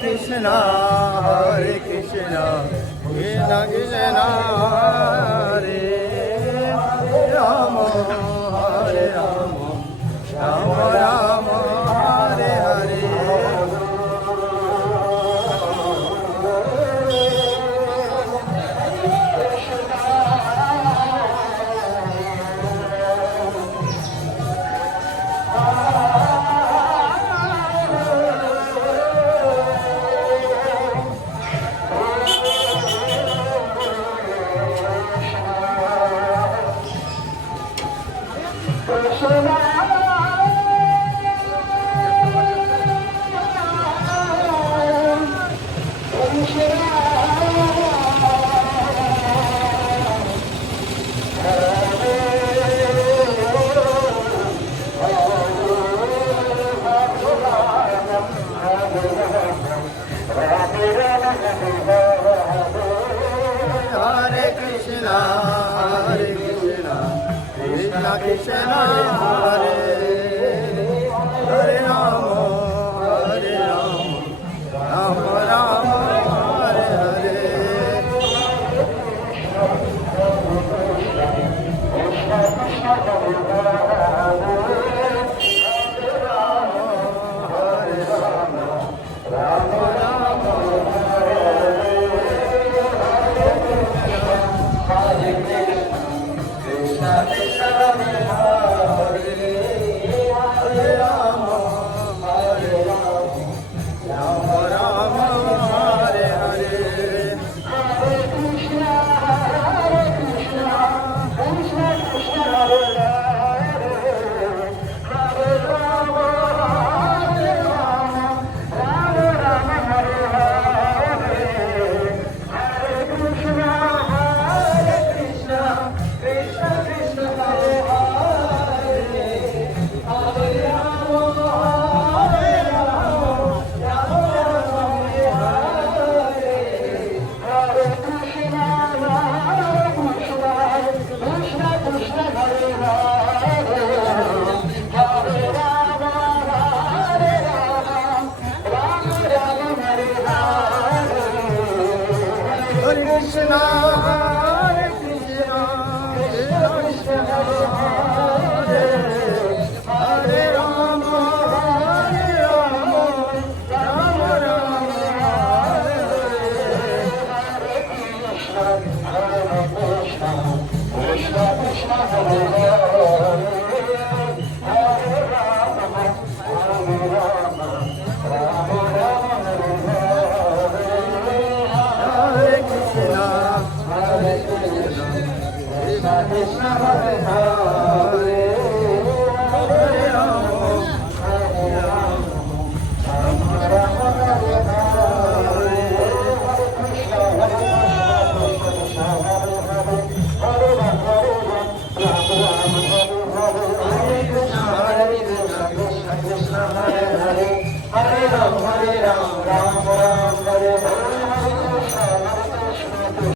Krishna, Hare Krishna, Krishna Krishna, Hare Rama, Hare Rama, Rama Rama, Hare Hare. Hare Krishna, Hare Krishna, Krishna Krishna, Hare Hare Rama, Hare Rama, Rama Rama, Hare Hare. Hare Krishna, Hare Krishna, Krishna Krishna, Hare Hare Rama, Hare Rama, Rama Rama, Hare Hare. Krishna Krishna, Hare Hare, Hare Rama, Hare Rama, Rama Rama, Hare Hare. Hare Krishna, Hare Krishna, Krishna Krishna, Hare Hare, Hare Rama, Hare Rama, Rama Rama, Hare Hare. Hare Krishna, Hare Krishna, Hare Hare, Hare Rama, Rama Rama, Hare Hare. Hare Krishna, Hare Krishna, Krishna Krishna, Hare Hare, Hare Rama, Rama Rama.